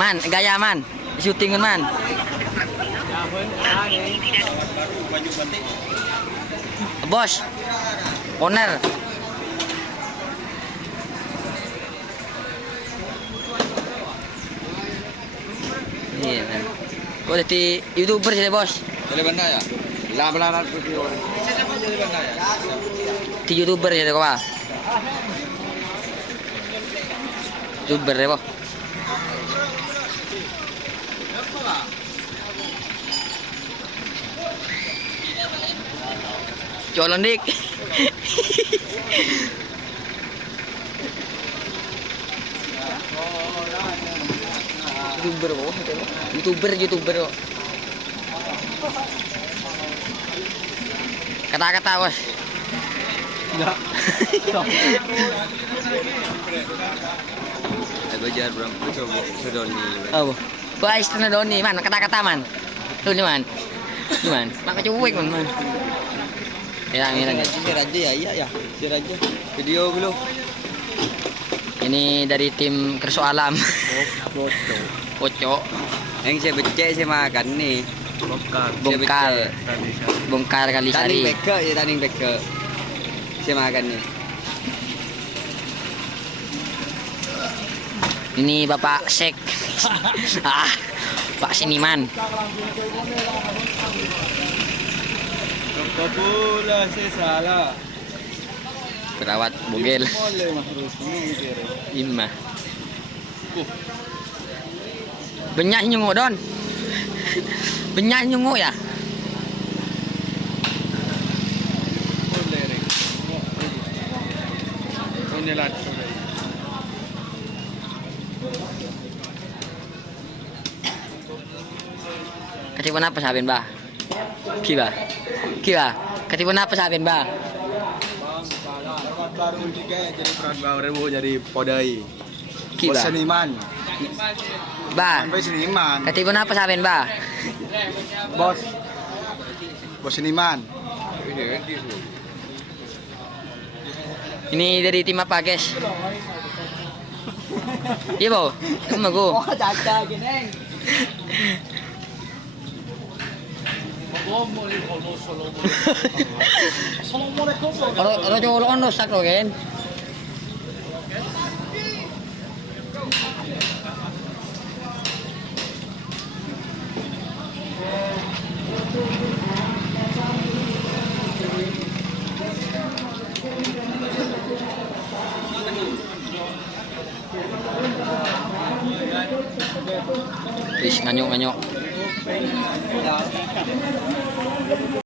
Man, gaya man. Syuting kan man. Bos. Owner. Iya man. Kok jadi YouTuber sih bos? Boleh benda ya? Lama-lama video. Jadi benda ya? Di YouTuber sih kok, Pak. YouTuber ya, Bos. Colon dik. YouTuber kok, YouTuber kok. Kata-kata bos. Enggak. Belajar bro, coba sedoni. Oh, guys, na doni man, kata-kata man. Tuh ni man. Ni man, maka cuek man. Ya, ini lagi. Si Raja ya, iya ya. Si Raja. Video belum. Ini dari tim Kerso Alam. Poco. Yang saya becek saya makan nih. Bongkar kali Tanding sari. beke ya, tanding beke. Saya makan nih. Ini Bapak Sek. Pak Siniman. Bola saya salah. Perawat bogel. Imah. Banyak nyunggu don. Banyak nyunggu ya. Ketipuan apa saben bah? Kiba. Ketipuan apa saben bah? Baru juga jadi peran baru jadi podai. Kiba. Bos seniman. Bah. Sampai seniman. Ketipuan apa saben bah? Bos. Bos seniman. Ini dari tim apa guys? Iya bo, kamu go. Oh caca gini. Kalau jual on rusak loh kan? Wis nganyuk.